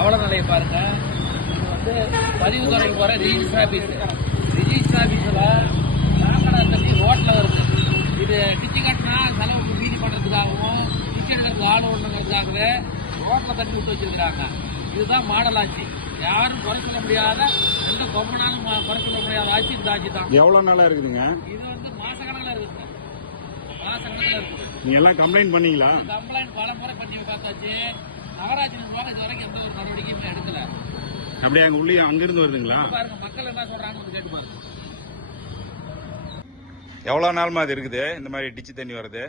அவல நிலையை பாருங்க. வந்து பதிவு துறைக்கு போற ரிஜிஸ்டர் ஆபீஸ். ரிஜிஸ்டர் ஆபீஸ்ல நாங்கடா தண்ணி ரோட்ல வருது இது. டிச்சு கட்டினா செலவுக்கு மீதி பண்றதுக்காகவும் டிச்சு ஆள் ஒண்ணுங்கிறதுக்காகவே ரோட்ல தண்ணி விட்டு வச்சிருக்கிறாங்க. இதுதான் மாடல் ஆட்சி. யாரும் குறை சொல்ல முடியாத எந்த கொம்பனாலும் குறை சொல்ல முடியாத ஆட்சி இந்த ஆட்சி தான். எவ்வளவு நாளா இருக்குதுங்க? இது வந்து மாசக்கணக்கில் இருக்குது மாசக்கணக்கில் இருக்குது நீங்க எல்லாம் கம்ப்ளைண்ட் பண்ணீங்களா? கம்ப்ளைண்ட் பல முறை பண்ணி பார்த்தாச்சு. நகராட்சி நிர்வாகம் இது வரைக்கும் எந்த ஒரு நடவடிக்கையுமே எடுக்கல. அப்படியே அங்க உள்ளே அங்கிருந்து வருதுங்களா? பாருங்க மக்கள் என்ன சொல்றாங்கன்னு கேட்டு பாருங்க. எவ்வளவு நாள்மா அது இருக்குது? இந்த மாதிரி டிச்சு தண்ணி வருது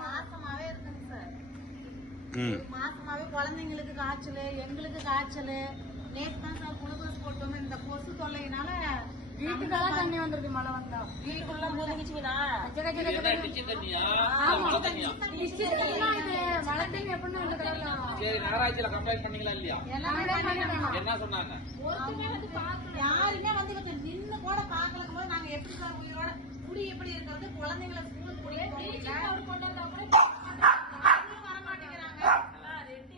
மாசமாவே இருக்குங்க சார். ம். மாசமாவே குழந்தைங்களுக்கு காய்ச்சல் எங்களுக்கு காய்ச்சல். நேற்று தான் சார் குளுக்கோஸ் போட்டோம் இந்த கொசு தொல்லையினால வீட்டுக்கெல்லாம் தண்ணி வந்திருக்கு மழை வந்தா. வீட்டுக்குள்ள என்ன டிச்சு தண்ணியா? இல்ல மழை தண்ணி எப்படின்னு வந்து கிடக்கலாம் சரி நகராட்சியில கம்ப்ளைண்ட் பண்ணீங்களா இல்லையா. என்ன சொன்னாங்க? யாருமே வந்து நின்னு கூட பாக்கலக்கும் போது நாங்க எப்படி சார் உயிரோட குடி எப்படி இருக்கிறது குழந்தைங்களை ஸ்கூல் கூட்டிட்டு போக முடியல. யாருமே வர மாட்டேங்கிறாங்க.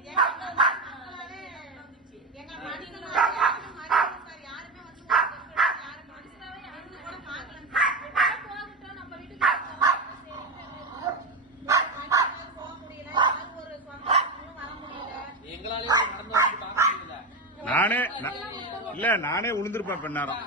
எங்க மக்களாவே எங்க மனிதனால யாருமே மரியாதை சார் யாருமே வந்து ஒரு பெண்களுக்கு யாரும் மனுஷனாவே நின்னு கூட பாக்கலங்க சார். போக முடியல யாரும் ஒரு சொந்தங்களும் வர முடியல எங்களாலேயும் நடந்து வந்து தாங்க முடியல நானே இல்ல நானே உளுந்திருப்பேன் பெண்ணாரம்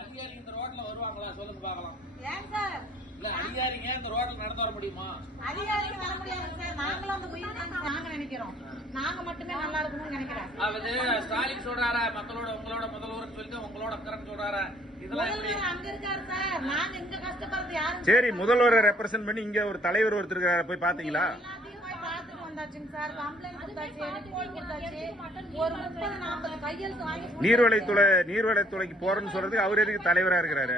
அதிகாரிங்க இந்த ரோட்ல வருவாங்களா? சொல்லுங்க பார்க்கலாம். ஏன் சார்? இல்ல அதிகாரிங்க இந்த ரோட்ல நடந்து வர முடியுமா? அதிகாரிகள் வர முடியாது சார். நாங்களும் அந்த உயிர் தான் நாங்க நினைக்கிறோம். நாங்க மட்டுமே நல்லா இருக்கணும்னு நினைக்கிறேன். அதாவது ஸ்டாலின் சொல்றாரா? மக்களோட உங்களோட முதல்வர்னு சொல்லிட்டு உங்களோட அக்கறன்னு சொல்றாரா? இதெல்லாம் எப்படி? முதல்வர் அங்க இருக்காரு சார். முதல்வரை ரெப்ரசென்ட் பண்ணி இங்க ஒரு தலைவர் ஒருத்தர் போய் பாத்தீங்களா வந்தாச்சுங்க சார். கம்ப்ளைண்ட் கொடுத்தாச்சு ரிப்போர்ட் கொடுத்தாச்சு. ஒரு முப்பது நாற்பது கையெழுத்து வாங்கி நீர்வழித்துறை நீர்வழித்துறைக்கு போறேன்னு சொல்றதுக்கு அவர் எதுக்கு தலைவரா இருக்கிறாரு?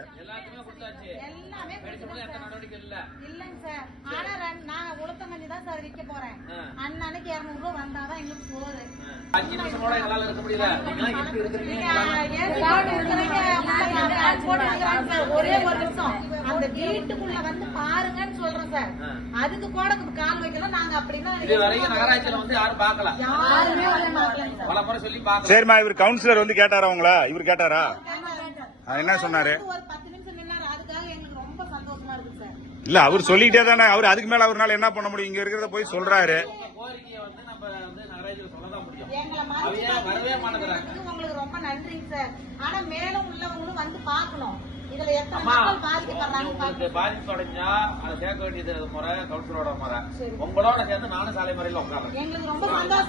எல்லாமே கடிச்சபோது எந்த நடவடிக்கை இல்ல. இல்லைங்க சார். ஆனா நான் உளுத்தங்கஞ்சி தான் சார் விற்க போறேன். அன்னன்னைக்கு இருநூறு ரூபா வந்தாதான் எங்களுக்கு சோறு அஞ்சு நிமிஷம் கூட எங்களால இருக்க முடியல. போட்டு இருக்கிறாங்க சார். ஒரே ஒரு நிமிஷம். அந்த வீட்டுக்குள்ள வந்து பாருங்கன்னு சொல்றோம் சார். ஆ. அதுக்கு கூட கால் வைக்கல நாங்க அப்படின்னா இது வரைக்கும் நகராட்சியில வந்து யாரும் பார்க்கல. யாருமே வரல மாட்டேங்க சார். பல முறை சொல்லி பார்க்கல. சரிம்மா இவர் கவுன்சிலர் வந்து கேட்டாரா உங்களா? இவர் கேட்டாரா? என்ன சொன்னாரு? ஒரு பத்து நிமிஷம் நின்னாரு. அதுக்காக எங்களுக்கு ரொம்ப சந்தோஷமா இருக்கு சார். இல்ல அவர் சொல்லிக்கிட்டே தானே. அவர் அதுக்கு மேல அவர்னால என்ன பண்ண முடியும்? இங்க இருக்கிறத போய் சொல்றாரு. வந்து நம்ம வந்து நகராட்சியில சொல்லதான் முடியும். அவங்க வரவே மாட்டேங்கிறாங்க. உங்களுக்கு ரொம்ப நன்றிங்க சார். ஆனா மேலும் உள்ளவங்களும் வந்து பார்க்கணும். இதுல எத்தனை மக்கள் பாதிக்கப்படுறாங்க பாதிப்பு அடைஞ்சா அதை சேர்க்க வேண்டியது முறை கவுன்சிலரோட முறை. உங்களோட சேர்ந்து நானும் சாலை முறையில உட்காரேன் எங்களுக்கு ரொம்ப சந்தோஷம்.